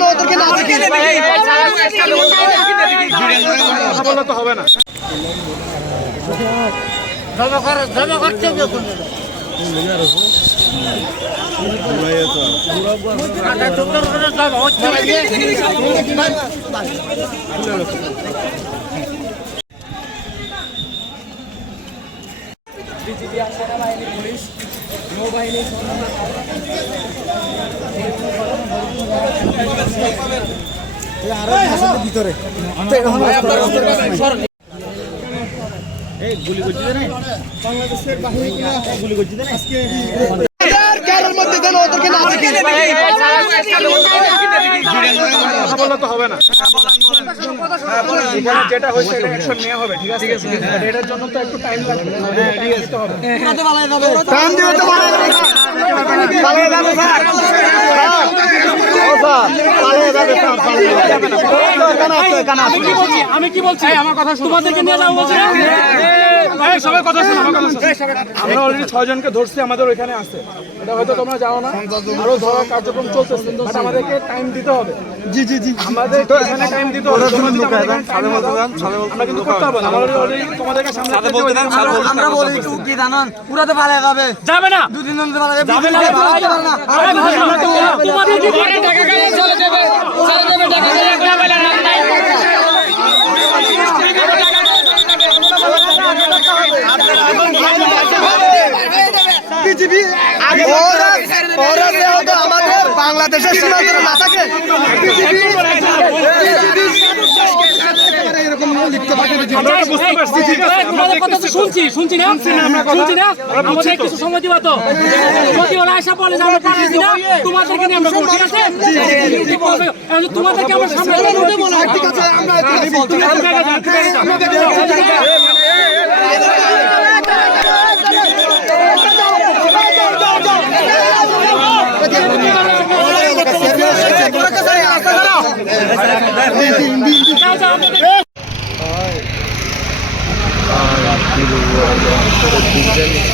যেন ওদেরকে না দেখে কথা বললে তো হবে না। সেনাবাহিনী, পুলিশ, নৌবাহিনী ভিতরে গুলি করছি না বাংলাদেশের বাহিনী গুলি করছি না আজকে মধ্যে যেন ওদেরকে না দেখে কথা বললে তো হবে না। এখানে যেটা হয়েছে এটা অ্যাকশন নেওয়া হবে, ঠিক আছে? এটার জন্য তো একটু টাইম লাগবে, ঠিক আছে? টাইম দিতে তো পারে না পালিয়ে যাবে স্যার আমি কি বলছি আমার কথা তোমাদেরকে নিয়ে যাবো বলছি সবাই কথা শোনো, আমার কথা শোনো। আমরা অলরেডি 6 জনকে ধরছি, আমাদের ওইখানে আছে। এটা হয়তো তোমরা জানো না, আরো ধরার কার্যক্রম চলতেছে, বাট আমাদেরকে টাইম দিতে হবে। জি জি জি আমাদের তো এখানে টাইম দিতে হবে। আমরা কিন্তু করতে হবে না, আমরা অলরেডি তোমাদেরকে সামনে আমরা বলি কি জানান পুরো তো পালিয়ে যাবে যাবে না 2 দিন ধরে পালিয়ে যাবে তোমাদের কি করে টাকা কাছে চলে যাবে টাকা বিজেপি আগে ওরা আমাদের বাংলাদেশের সীমান্তে না থাকে বিজেপি এরকম লিখতে থাকে বুঝতে পারছি, ঠিক আছে? তোমাদের কথা তো শুনছি না আমাদের কিছু সময় দিবা তো যদি ওরা এসে বলে যে আমরা পাঠিয়ে দিই না তোমাদেরকে নিয়ে আমরা করব, ঠিক আছে? তোমাদেরকে আমরা সামনে ঠিক আছে আমরা যাও